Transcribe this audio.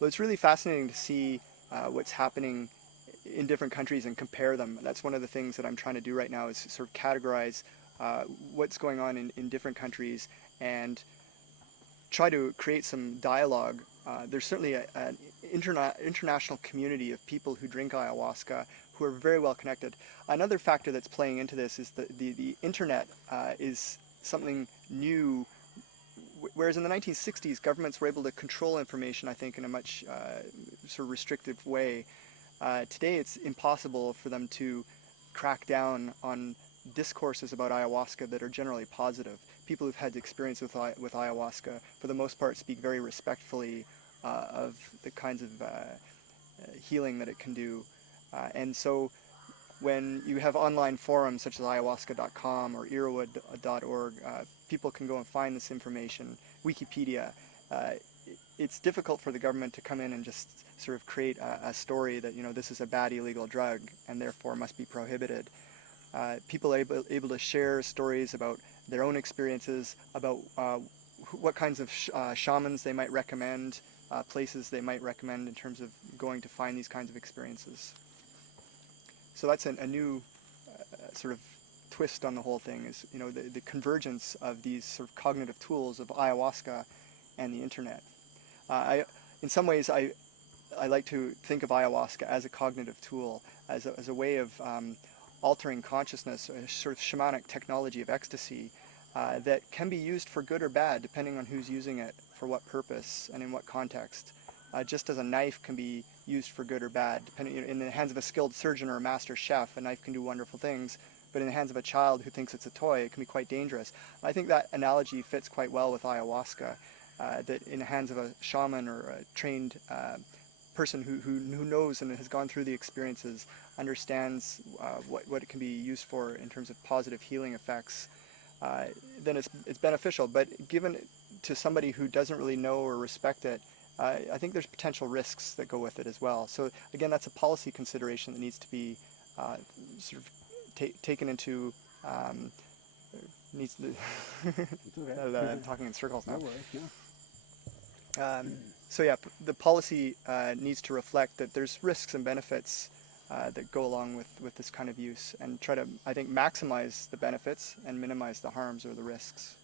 Well, it's really fascinating to see what's happening in different countries and compare them. That's one of the things that I'm trying to do right now, is sort of categorize what's going on in different countries and try to create some dialogue. There's certainly an international community of people who drink ayahuasca who are very well connected. Another factor that's playing into this is the internet is something new. Whereas in the 1960s, governments were able to control information, I think, in a much sort of restrictive way. Today, it's impossible for them to crack down on discourses about ayahuasca that are generally positive. People who've had experience with ayahuasca, for the most part, speak very respectfully of the kinds of healing that it can do. And so when you have online forums such as ayahuasca.com or irawood.org, people can go and find this information, Wikipedia. It's difficult for the government to come in and just sort of create a story that, you know, this is a bad illegal drug and therefore must be prohibited. People are able to share stories about their own experiences, about what kinds of shamans they might recommend, places they might recommend in terms of going to find these kinds of experiences. So that's a new sort of twist on the whole thing, is, you know, the convergence of these sort of cognitive tools of ayahuasca and the internet. In some ways, I like to think of ayahuasca as a cognitive tool, as a way of altering consciousness, a sort of shamanic technology of ecstasy that can be used for good or bad, depending on who's using it, for what purpose, and in what context. Just as a knife can be used for good or bad, depending, you know, in the hands of a skilled surgeon or a master chef, a knife can do wonderful things, but in the hands of a child who thinks it's a toy, it can be quite dangerous. I think that analogy fits quite well with ayahuasca, that in the hands of a shaman or a trained person who knows and has gone through the experiences, understands what it can be used for in terms of positive healing effects, then it's beneficial. But given to somebody who doesn't really know or respect it, I think there's potential risks that go with it as well. So again, that's a policy consideration that needs to be sort of taken into. Needs to I'm talking in circles now. No worries, no. So yeah, the policy needs to reflect that there's risks and benefits that go along with this kind of use, and try to, I think, maximize the benefits and minimize the harms or the risks.